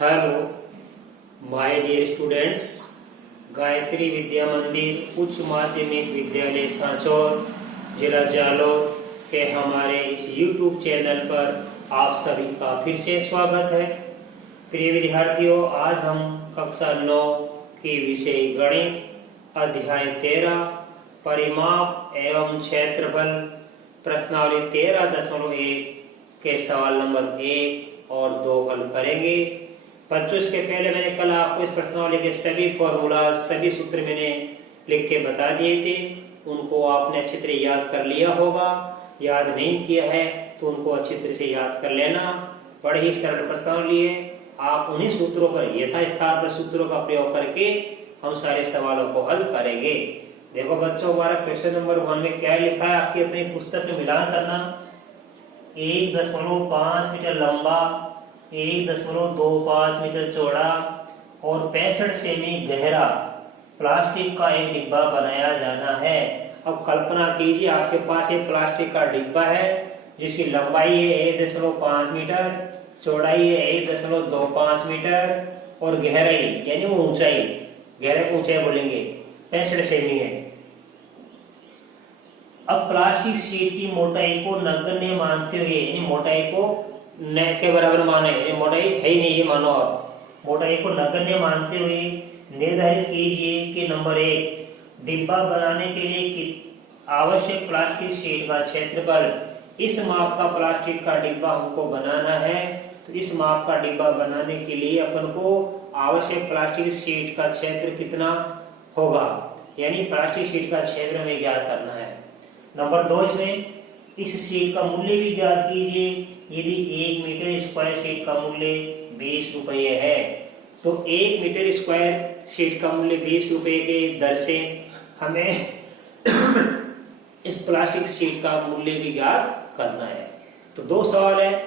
Hello my dear students, Gayatri Vidya Mandir उच्च माध्यमिक विद्यालय सांचौर जिला जालौर के हमारे इस YouTube चैनल पर आप सभी का फिर से स्वागत है। प्रिय विद्यार्थियों, आज हम कक्षा 9 की विषय गणित अध्याय 13 परिमाप एवं क्षेत्रफल प्रश्नावली 13.1 के सवाल नंबर 1 और 2 हल करेंगे। बच्चों, इसके पहले मैंने कल आपको इस प्रश्नावली के सभी फॉर्मूला सभी सूत्र मैंने लिख के बता दिए थे। उनको आपने अच्छी तरह याद कर लिया होगा। याद नहीं किया है तो उनको अच्छी तरह से याद कर लेना। बड़ी ही सरल प्रश्नावली है। आप उन्हीं सूत्रों पर यथास्थान पर सूत्रों का प्रयोग करके हम सारे सवालों को हल करेंगे। देखो बच्चों, हमारा क्वेश्चन नंबर 1 में क्या लिखा है, आपकी अपनी पुस्तक में मिलान करना। 1.5 मीटर लंबा, 1.25 मीटर चौड़ा और 65 सेमी गहरा प्लास्टिक का एक डिब्बा बनाया जाना है। अब कल्पना कीजिए, आपके पास एक प्लास्टिक का डिब्बा है जिसकी लंबाई है 1.5 मीटर, चौड़ाई है 1.25 मीटर और गहराई यानी वो ऊंचाई, गहराई को ऊंचाई बोलेंगे 65 सेमी है। अब प्लास्टिक शीट की मोटाई को नगण्य मानते हुए, यानी मोटाई को न के बराबर माने, मोटाई है ही नहीं ये मानो आप, मोटाई को नगण्य मानते हुए निर्धारित कीजिए कि नंबर 1 डिब्बा बनाने के लिए आवश्यक प्लास्टिक शीट का क्षेत्रफल। इस माप का प्लास्टिक का डिब्बा हमको बनाना है, तो इस माप का डिब्बा बनाने के लिए अपन को आवश्यक प्लास्टिक शीट का क्षेत्र कितना होगा, यानी प्लास्टिक शीट का क्षेत्र हमें ज्ञात करना है। नंबर 2, इसमें इस शीट का मूल्य भी ज्ञात कीजिए। यदि 1 मीटर स्क्वायर शीट का मूल्य 20 रुपये है तो 1 मीटर स्क्वायर शीट का मूल्य 20 रुपये के दर से हमें इस प्लास्टिक शीट का मूल्य भी ज्ञात करना है। तो 2 सवाल है,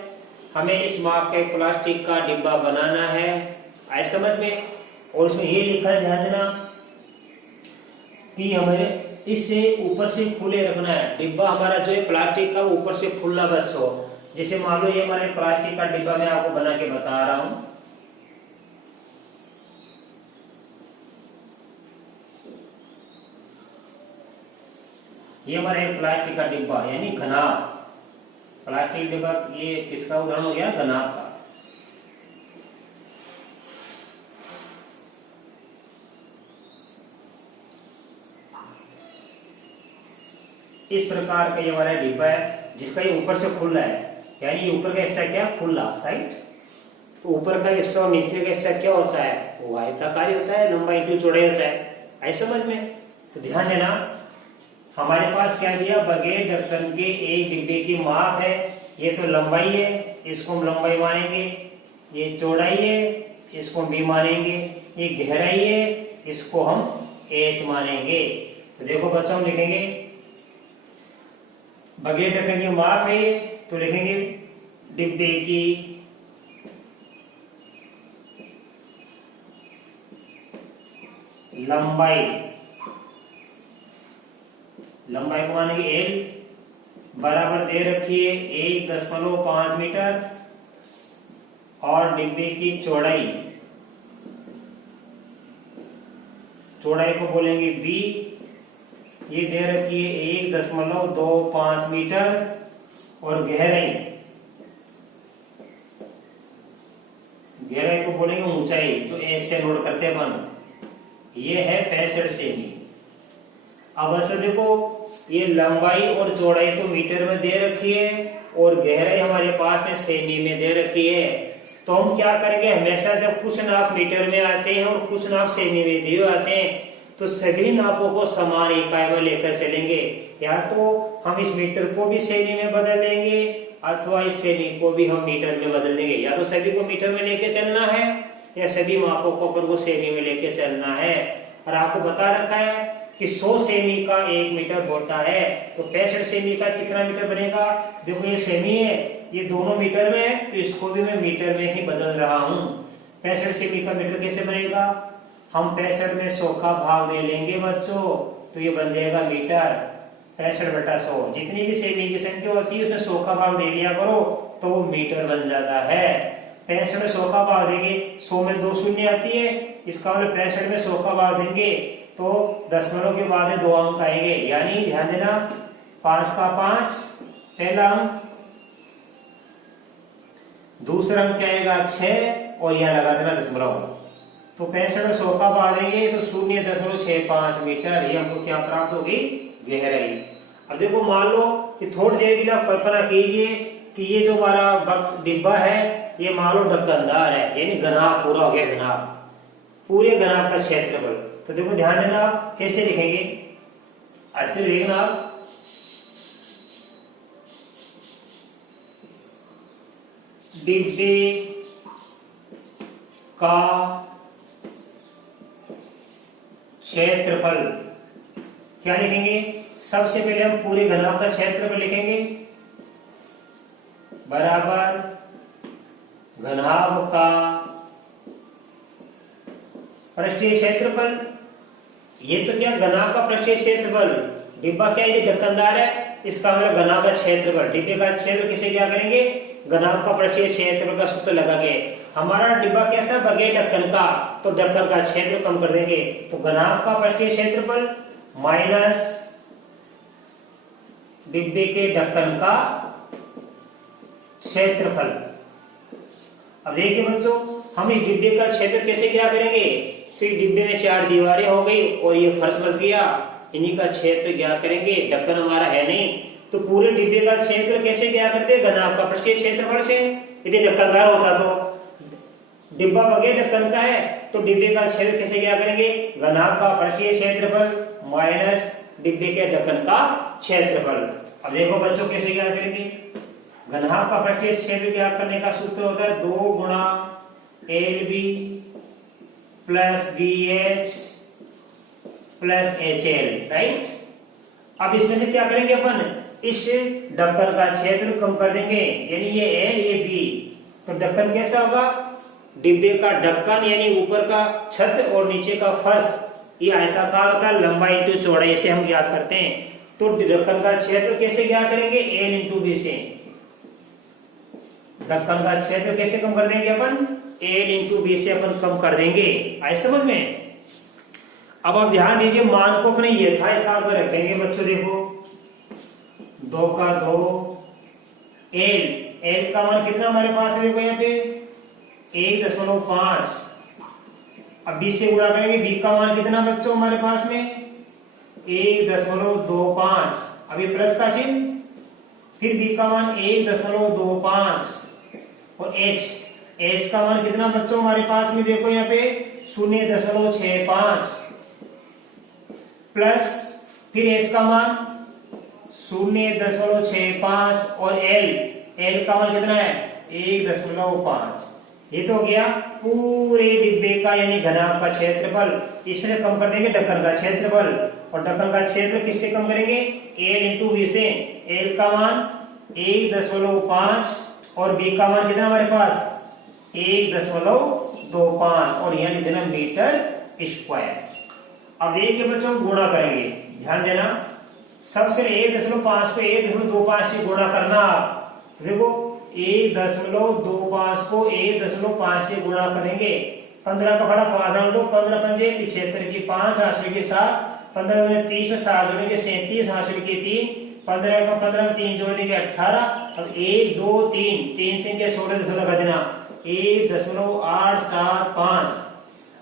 हमें इस माप का एक प्लास्टिक का डिब्बा बनाना है, आए समझ में। और उसमें ये लिखा है, ध्यान देना कि हमें इससे ऊपर से खुले रखना है डिब्बा। हमारा जो है प्लास्टिक का ऊपर से खुला बस हो। जैसे मान लो ये हमारे प्लास्टिक का डिब्बा मैं आपको बना के बता रहा हूं। ये हमारा एक प्लास्टिक का डिब्बा यानी घनाभ प्लास्टिक डिब्बा। ये किसका उदाहरण हो गया? घनाभ का। इस प्रकार का ये हमारा डिब्बा है जिसका ये ऊपर से खुला है, यानी ऊपर का हिस्सा क्या खुला, राइट। तो ऊपर का हिस्सा और नीचे का हिस्सा क्या होता है? वो आयताकार होता है, लंबाई इंटू चौड़ाई होता है, आई समझ में। तो ध्यान देना, हमारे पास क्या दिया, बगैर ढक्कन के एक डिब्बे की माप है। ये तो लंबाई है, इसको हम लंबाई मानेंगे। ये चौड़ाई है, इसको हम बी मानेंगे। ये गहराई है, इसको हम एच मानेंगे। तो देखो बच्चों, हम लिखेंगे बगैर ढक्कन की माप है ये, तो लिखेंगे डिब्बे की लंबाई, लंबाई को मानेंगे एल, बराबर दे रखी है 1.5 मीटर और डिब्बे की चौड़ाई, चौड़ाई को बोलेंगे बी, ये दे रखी है 1.25 मीटर और गहराई, गहराई को बोलेंगे ऊंचाई, तो एस से नोट करते हैं अपन। ये है 65 सेमी। अब अच्छा देखो, ये लंबाई और चौड़ाई तो मीटर में दे रखी है और गहराई हमारे पास में सेमी में दे रखी है। तो हम क्या करेंगे, हमेशा जब कुछ नाप मीटर में आते हैं और कुछ नाप सेमी में दिए आते हैं तो सभी नापों को समान इकाई में लेकर चलेंगे। या तो हम इस मीटर को भी सेमी में बदल देंगे अथवा इस सेमी को भी हम मीटर में बदल देंगे। या तो सभी को मीटर में लेके चलना है या सभी मापों को अपन को सेमी में लेके चलना है। और आपको बता रखा है कि 100 सेमी का 1 मीटर होता है, तो 65 सेमी का कितना मीटर बनेगा? देखो ये सेमी है, ये दोनों मीटर में है, तो इसको भी मैं मीटर में ही बदल रहा हूँ। 65 सेमी का मीटर कैसे बनेगा? हम 65 में 100 का भाग दे लेंगे बच्चों, तो ये बन जाएगा मीटर। 65/100, जितनी भी सेमी की संख्या होती है उसमें 100 का भाग दे लिया करो तो वो मीटर बन जाता है। 65 में 100 का भाग देंगे, 100 में 2 शून्य आती है, इसका मतलब 65 में 100 का भाग देंगे तो दशमलव के बाद में 2 अंक आएंगे, यानी ध्यान देना 5 का 5 पहला अंक, दूसरा अंक क्या आएगा 6 और यहाँ लगा देना दशमलव। तो 65 में 100 का भाग देंगे तो 0.65 मीटर, ये हमको क्या प्राप्त होगी, गहराई। अब देखो मान लो कि थोड़ी देर के लिए आप कल्पना कीजिए कि ये जो हमारा बक्स डिब्बा है ये मान लो ढक्कनदार है, यानी घनाभ पूरा हो गया, घनाभ पूरे घनाभ का क्षेत्रफल। तो देखो ध्यान देना आप कैसे लिखेंगे, अच्छे से देखना आप, डिब्बे का क्षेत्रफल क्या लिखेंगे, सबसे पहले हम पूरे घनाभ का क्षेत्रफल लिखेंगे बराबर घनाभ का पृष्ठीय क्षेत्रफल। ये तो क्या घनाभ का पृष्ठीय क्षेत्रफल, डिब्बा क्या है, ये ढक्कनदार है, इसका मतलब घनाभ का क्षेत्रफल, डिब्बे का क्षेत्र किसे क्या करेंगे, घनाभ का पृष्ठीय क्षेत्रफल का सूत्र लगा के। हमारा डिब्बा कैसा, बगैर ढक्कन का, तो ढक्कन का क्षेत्र कम कर देंगे, तो घनाभ का पृष्ठीय क्षेत्रफल माइनस डिब्बे के ढक्कन का क्षेत्रफल। अब देखिए बच्चों, हम इस डिब्बे का क्षेत्र कैसे क्या करेंगे, फिर डिब्बे में 4 दीवारें हो गई और ये फर्श बच गया, इन्हीं का क्षेत्र क्या करेंगे, ढक्कन हमारा है नहीं, तो पूरे डिब्बे का क्षेत्र कैसे क्या करते, घनाभ का पृष्ठीय क्षेत्रफल से। यदि ढक्कनदार होता तो, डिब्बा बगैर ढक्कन का है तो डिब्बे का क्षेत्र कैसे क्या करेंगे, घनाभ का पृष्ठीय क्षेत्रफल माइनस डिब्बे के ढक्कन का क्षेत्रफल। अब देखो बच्चों कैसे क्या करेंगे, घनाभ का पृष्ठीय क्षेत्र क्या करने का सूत्र होता है, 2 गुणा LB plus BH plus HL, right. अब इसमें से क्या करेंगे अपन, इस ढक्कन का क्षेत्र कम कर देंगे, यानी ये L ये B, तो ढक्कन कैसा होगा, डिब्बे का ढक्कन यानी ऊपर का छत और नीचे का फर्श, ये आयताकार का लंबाई इंटू चौड़ाई से हम ज्ञात करते हैं। तो ढक्कन का क्षेत्र कैसे ज्ञात करेंगे, L इंटू B से, ढक्कन का क्षेत्र कैसे कम कर देंगे अपन, L इंटू B से अपन कम कर देंगे, आए समझ में। अब आप ध्यान दीजिए, मान को अपने यथा स्थान पर रखेंगे बच्चों, देखो 2 का 2 L का मान कितना हमारे पास है, देखो यहाँ पे 1.5, अब 20 से गुणा करेंगे, B का मान कितना बच्चों हमारे पास में 1.25, अब ये प्लस का चिन्ह, फिर B का मान 1.25 और H का मान कितना बच्चों हमारे पास में, देखो यहाँ पे 0.65 प्लस फिर S का मान 0.65 और L का मान कितना है 1.5। ये तो हो गया पूरे डिब्बे का यानी घनाभ का क्षेत्रफल, इसमें से कम कर देंगे ढक्कन का क्षेत्रफल, और ढक्कन का क्षेत्र किससे कम करेंगे, L इंटू B से। L का मान 1.5 और B का मान कितना हमारे पास 1.25 और यहाँ लिख देना मीटर स्क्वायर। अब देखिए बच्चों गुणा करेंगे, ध्यान देना, सबसे 1.5 को 1.25 से गुणा करना। तो देखो 1.25 को 1.5 से गुणा करेंगे, 15 का बड़ा 5 दो, 15 पंजे 75 की 5 हासिल के 7, 15 में 30 में 7 जोड़ेंगे 37 हासिल के 3, 15 का 15 में 3 जोड़ देंगे 18। अब 1 2 3 से क्या 16 लगा देना 1.875।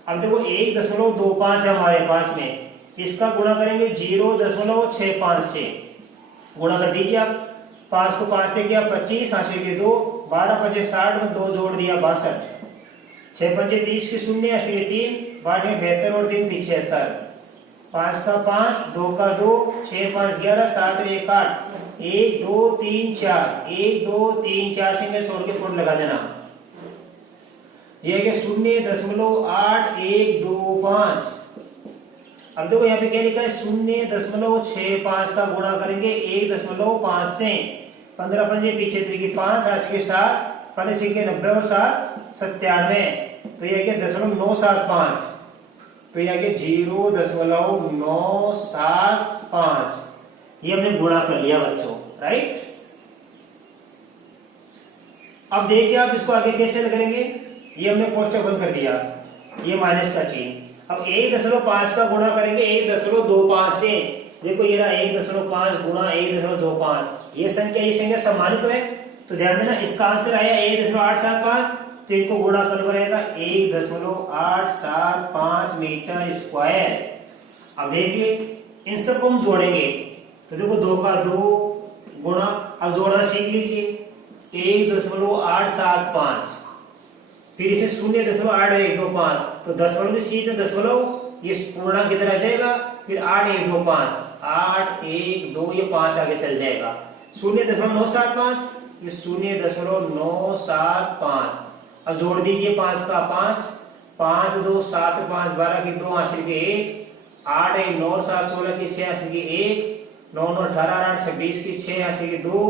अब देखो 1.25 है हमारे पास में, इसका गुणा करेंगे 0.65 से, गुणा कर दीजिए आप, 5 को 5 से किया 25 हासिल के 2, 12 पंजे 60 में 2 जोड़ दिया 62, 6 पंजे 30 के 0 हासिल के 3, 12 72 और 3 75, 5 का 5, 2 का 2, 6 5 11, 7 1 8, 1 2 3 4, 1 2 3 4 से छोड़ के कोड लगा देना, ये है 0.8125। अब देखो यहाँ पे क्या लिखा है 0.65 का गुणा करेंगे 1.5 से, 15 पंजे पीछे की 5 आज के 7, 15 से 90 और 7 97, तो यह क्या 0.975, तो यह क्या 0.975, ये हमने गुणा कर लिया बच्चों, राइट। अब देखिए आप इसको आगे कैसे करेंगे, ये हमने कोष्टक बंद कर दिया, ये माइनस का चिन्ह। अब 1.5 का गुणा करेंगे 1.25 से, देखो ये रहा 1.5 गुणा 1.25, ये संख्या सम्मानित है, तो ध्यान देना इसका आंसर आया 1.875, तो इनको गुणा करने पर आएगा 1.875 मीटर स्क्वायर। अब देखिए इन सबको हम जोड़ेंगे, तो देखो 2 का 2 गुणा, अब जोड़ना सीख लीजिए 1.875, फिर इसे 0.8125, तो दशमलव की सीट में दशमलव, ये पूर्णांक किधर आ जाएगा, फिर 8125, 812, ये 5 आगे चल जाएगा, 0.975, ये 0.975। अब जोड़ दीजिए 5 का 5, 5 2 7 5 12 की 2 हासिल के 1, 8 1 9 7 16 की 6 हासिल की 1, 9 9 18 8 26 की 6 हासिल की 2,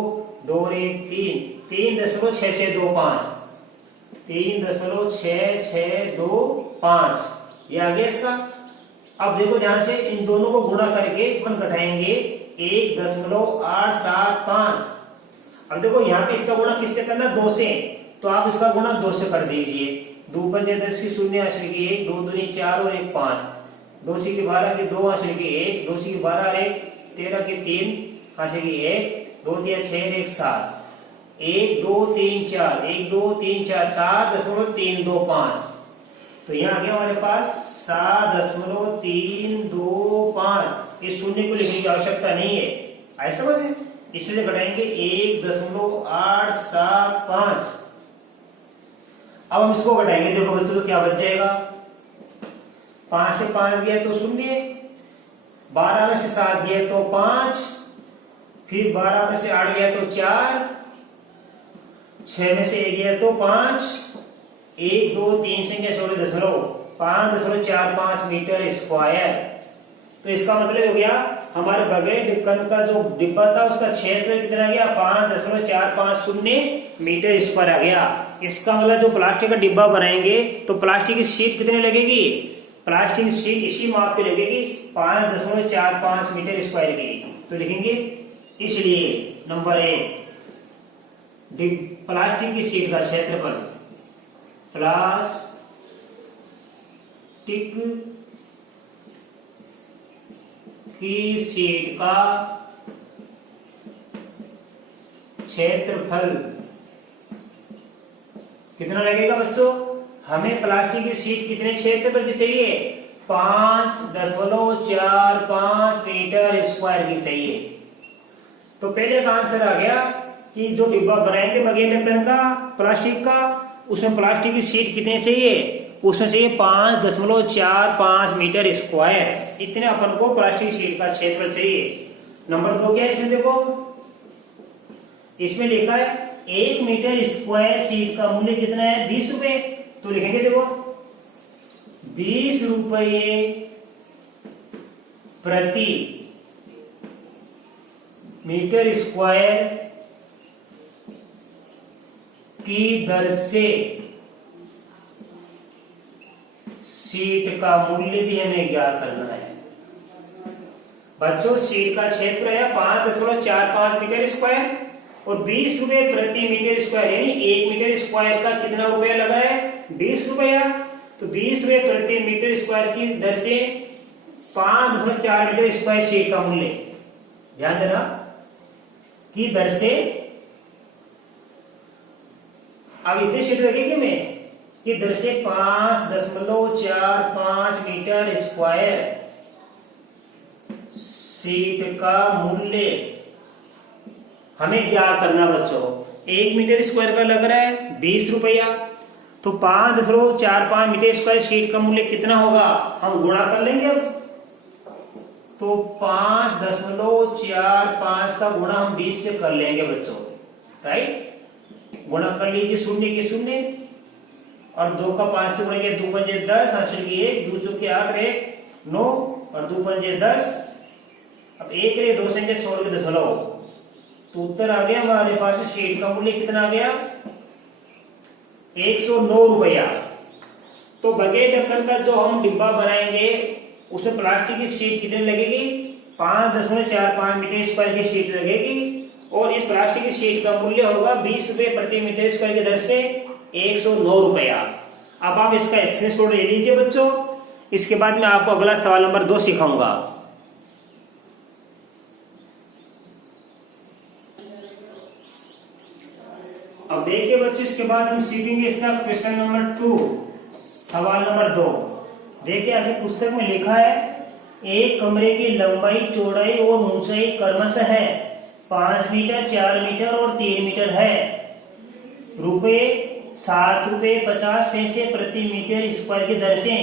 2 1 3, 3.6625, 3.6625, ये आ गया इसका। अब देखो ध्यान से इन दोनों को गुणा करके अपन घटाएंगे 1.875। अब देखो यहाँ पे इसका गुणा किससे करना, 2 से, तो आप इसका गुणा 2 से कर दीजिए, 2 पंजे 10 की 0 हासिल की 1, 2 दूनी 4 और 1 5, 2 सी की 12 की 2 हासिल की 1, 2 सी की 12 और 1 13 की 3 हासिल की 1, 2 3 6 1 7, 1 2 3 4, 1 2 3 4, 7.325, तो यहाँ आ गया हमारे पास 7.325। इस शून्य को लिखने की आवश्यकता नहीं है, ऐसा समझ में, इसमें से घटाएंगे 1.875। अब हम इसको घटाएंगे, देखो बच्चों तो क्या बच जाएगा, 5 से 5 गया तो 0, 12 में से 7 गया तो 5, फिर 12 में से 8 गया तो 4, 6 में से 1 गया तो 5, 1 2 3 से 5.45 मीटर स्क्वायर। तो इसका मतलब हो गया हमारे बगैर ढक्कन का जो डिब्बा था उसका क्षेत्र कितना आ गया, 5.450 मीटर स्क्वायर आ गया। इसका मतलब जो प्लास्टिक का डिब्बा बनाएंगे तो प्लास्टिक की शीट कितने लगेगी, प्लास्टिक की शीट इसी माप पे लगेगी 5.45 मीटर स्क्वायर की। तो लिखेंगे इसलिए नंबर 1 प्लास्टिक की शीट का क्षेत्रफल, प्लास्टिक की शीट का क्षेत्रफल कितना लगेगा बच्चों, हमें प्लास्टिक की शीट कितने क्षेत्रफल की चाहिए, 5.45 मीटर स्क्वायर की चाहिए। तो पहले का आंसर आ गया कि जो डिब्बा बनाएंगे बगैर ढक्कन का प्लास्टिक का, उसमें प्लास्टिक की शीट कितने चाहिए, उसमें चाहिए 5.45 मीटर स्क्वायर, इतने अपन को प्लास्टिक शीट का क्षेत्रफल चाहिए। नंबर 2 क्या है इसमें, देखो इसमें लिखा है 1 मीटर स्क्वायर शीट का मूल्य कितना है, 20 रुपए। तो लिखेंगे देखो 20 रुपये प्रति मीटर स्क्वायर की दर से शीट का मूल्य भी हमें ज्ञात करना है। बच्चों शीट का क्षेत्र है 5.45 मीटर स्क्वायर और 20 रुपए प्रति मीटर स्क्वायर, यानी 1 मीटर स्क्वायर का कितना रुपया लग रहा है, 20 रुपया। तो 20 रुपए प्रति मीटर स्क्वायर की दर से 5.4 मीटर स्क्वायर शीट का मूल्य, ध्यान देना, की दर से। अब इतने शीट लगेगी में की दर से 5.45 मीटर स्क्वायर शीट का मूल्य हमें क्या करना बच्चों, 1 मीटर स्क्वायर का लग रहा है 20 रुपया, तो 5.45 मीटर स्क्वायर शीट का मूल्य कितना होगा, हम गुणा कर लेंगे। अब तो 5.45 का गुणा हम 20 से कर लेंगे बच्चों, राइट, गुणा कर लीजिए, 0 के 0 और 2 का 5 से गुणा किया, 2 पंजे 10 हासिल की 1, 2 के 8 रहे 9 और 2 पंजे 10, अब 1 रहे 2 संख्या छोड़ के दशमलव, तो उत्तर आ गया हमारे पास शीट का मूल्य कितना आ गया, 109 रुपया। तो बगैर ढक्कन का जो हम डिब्बा बनाएंगे उसमें प्लास्टिक की शीट कितनी लगेगी, 5.45 मीटर स्क्वायर की शीट लगेगी और इस प्लास्टिक की शीट का मूल्य होगा 20 रुपए प्रति मीटर स्क्वायर की दर से 109 रुपया। अब आप इसका स्क्रीनशॉट ले लीजिए बच्चों। इसके बाद मैं आपको अगला सवाल नंबर 2 सिखाऊंगा। अब देखिए बच्चों, इसके बाद हम सीखेंगे इसका क्वेश्चन नंबर 2, सवाल नंबर 2। देखिए आगे पुस्तक में लिखा है, एक कमरे की लंबाई, चौड़ाई और ऊंचाई क्रमशः है 5 मीटर, 4 मीटर और 3 मीटर है। रुपए 7 रुपए 50 पैसे प्रति मीटर स्क्वायर की दर से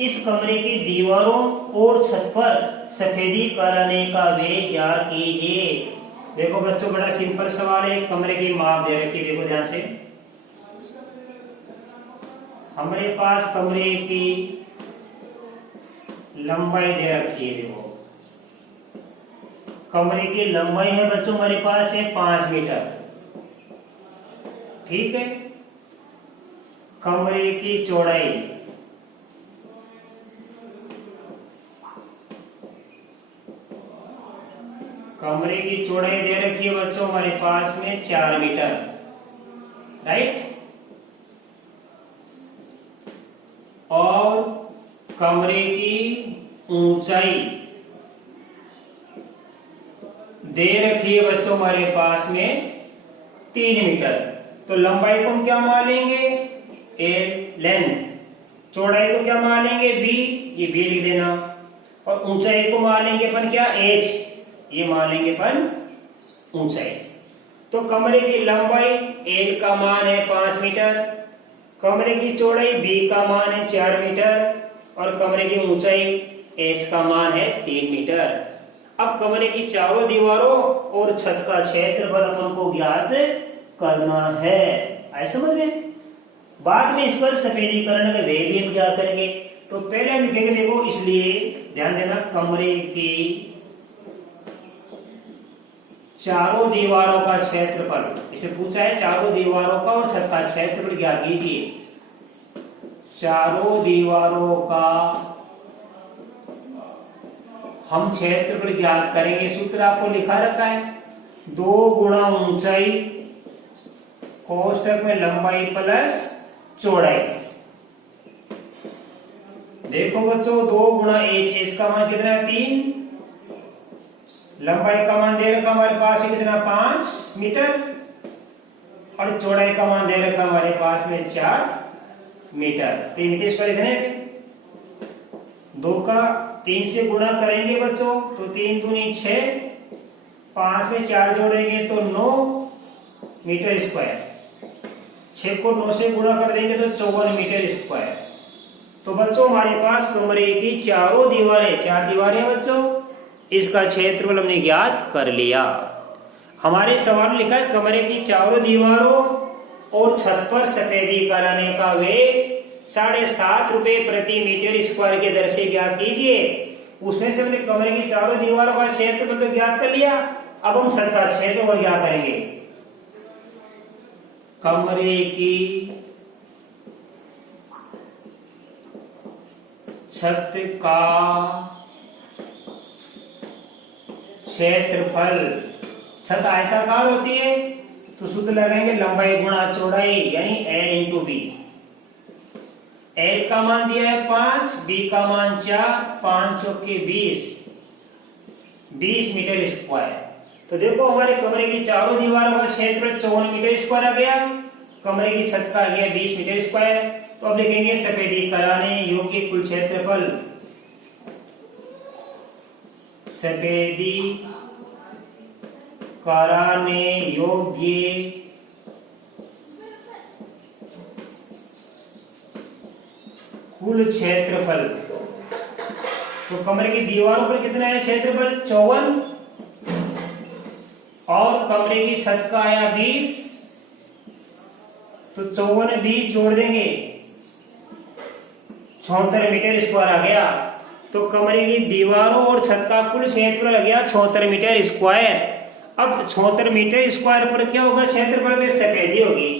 इस कमरे की दीवारों और छत पर सफेदी कराने का व्यय ज्ञात कीजिए। देखो बच्चों, बड़ा सिंपल सवाल है। कमरे की माप दे रखी, देखो ध्यान से। हमारे पास कमरे की लंबाई दे रखी है। देखो कमरे की लंबाई है बच्चों हमारे पास है 5 मीटर, ठीक है। कमरे की चौड़ाई दे रखी है बच्चों हमारे पास में 4 मीटर, राइट। और कमरे की ऊंचाई दे रखी है बच्चों हमारे पास में 3 मीटर। तो लंबाई को हम क्या मान लेंगे? L, length. चौड़ाई को क्या मान लेंगे? बी, ये बी लिख देना। और ऊंचाई को मान लेंगे अपन क्या? एच, ये मान लेंगे अपन ऊंचाई। तो कमरे की लंबाई एल का मान है 5 मीटर, कमरे की चौड़ाई बी का मान है 4 मीटर और कमरे की ऊंचाई एच का मान है 3 मीटर। अब कमरे की चारों दीवारों और छत का क्षेत्रफल अपन को ज्ञात करना है। ऐसा समझ में? बाद में इस पर सफेदीकरण का व्यय भी हम ज्ञात करेंगे। तो पहले हम लिखेंगे, देखो, इसलिए ध्यान देना, कमरे की चारों दीवारों का क्षेत्रफल, इसमें पूछा है चारों दीवारों का और छत का क्षेत्रफल ज्ञात कीजिए। चारों दीवारों का हम क्षेत्रफल ज्ञात करेंगे। सूत्र आपको लिखा रखा है, 2 गुणा ऊंचाई कोष्टक में लंबाई प्लस चौड़ाई। देखो बच्चों, 2 गुणा एच, इसका मान कितना है? 3। लंबाई का मान दे रखा हमारे पास में कितना? 5 मीटर। और चौड़ाई का मान दे रखा हमारे पास में 4 मीटर। 3 मीटर स्क्वायर इतने 2 का 3 से गुणा करेंगे बच्चों, तो 3 दूनी 6, 5 में 4 जोड़ेंगे तो 9 मीटर स्क्वायर। 6 को 9 से गुणा कर देंगे तो 54 मीटर स्क्वायर। तो बच्चों हमारे पास कमरे की चारों दीवारें, 4 दीवारें बच्चों, इसका क्षेत्रफल हमने ज्ञात कर लिया। हमारे सवाल में लिखा है, कमरे की चारों दीवारों और छत पर सफेदी कराने का व्यय 7.5 रुपए प्रति मीटर स्क्वायर के दर से ज्ञात कीजिए। उसमें से हमने कमरे की चारों दीवारों का क्षेत्रफल तो ज्ञात कर लिया। अब हम छत का क्षेत्रफल ज्ञात करेंगे। कमरे की छत का क्षेत्रफल, छत आयताकार होती है तो सूत्र लगाएंगे लंबाई गुणा चौड़ाई, यानी L इंटू बी। L का मान दिया है 5, B का मान 4, 5 चौके 20 मीटर स्क्वायर। तो देखो हमारे कमरे की चारों दीवारों का क्षेत्रफल 54 मीटर स्क्वायर आ गया, कमरे की छत का आ गया 20 मीटर स्क्वायर। तो अब लिखेंगे सफेदी कराने योग्य कुल क्षेत्रफल, सफेदी कराने योग्य कुल क्षेत्रफल। तो कमरे की दीवारों पर कितना है क्षेत्रफल? 54, और कमरे की छत का आया 20, तो 54 में 20 जोड़ देंगे 76 मीटर स्क्वायर आ गया। तो कमरे की दीवारों और छत का कुल क्षेत्रफल आ गया 76 मीटर स्क्वायर। अब 76 मीटर स्क्वायर पर क्या होगा? क्षेत्रफल में सफेदी होगी,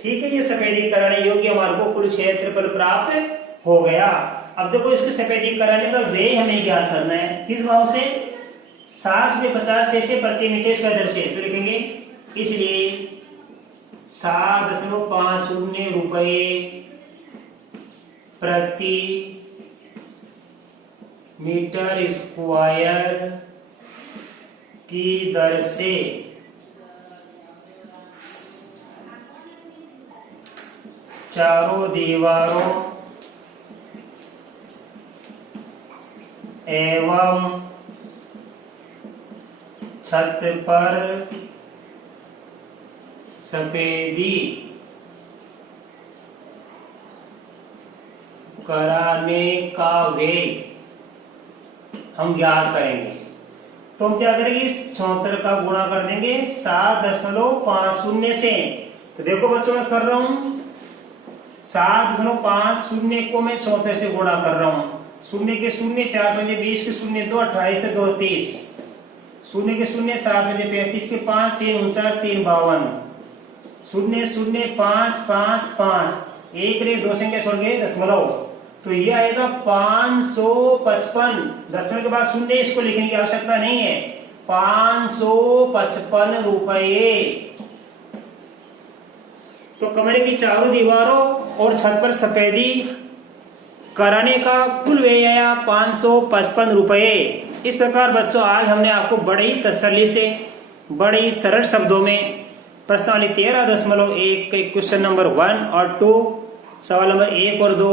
ठीक है। ये सफेदी कराने योग्य हमारे को कुल क्षेत्रफल प्राप्त हो गया। अब देखो, इसके सफेदी कराने का व्यय हमें ज्ञात करना है। किस भाव से? ₹7.50 प्रति मीटर स्क्वायर दर से, तो लिखेंगे इसलिए 7.50 रुपये प्रति मीटर स्क्वायर की दर से चारों दीवारों एवं छत पर सफेदी कराने का व्यय हम ज्ञात करेंगे। तो हम क्या करेंगे, इस 74 का गुणा कर देंगे 7.50 से। तो देखो बच्चों मैं कर रहा हूं 7.50 को मैं 74 से गुणा कर रहा हूं। शून्य के शून्य 4 बजे 20 के शून्य 2 28 से 2 30, शून्य के शून्य 7 बजे 35 के 5 3 49 3 52, 0 0 5 5 5 एक रे 2 संख्या छोड़ गए दशमलव, तो ये आएगा 555। दशमलव के बाद शून्य, इसको लिखने की आवश्यकता नहीं है। 555 रुपये। तो कमरे की चारों दीवारों और छत पर सफेदी कराने का कुल व्यय आया 555 रुपये। इस प्रकार बच्चों आज हमने आपको बड़े ही तसल्ली से बड़े ही सरल शब्दों में प्रश्नावली 13.1 के क्वेश्चन नंबर 1 और 2, सवाल नंबर 1 और 2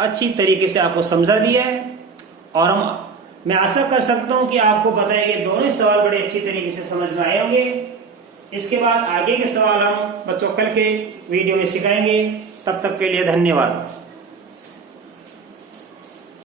अच्छी तरीके से आपको समझा दिया है। और मैं आशा कर सकता हूं कि आपको बताए गए दोनों सवाल बड़े अच्छी तरीके से समझ में आए होंगे। इसके बाद आगे के सवाल हम बच्चों कल के वीडियो में सिखाएंगे। तब तक के लिए धन्यवाद।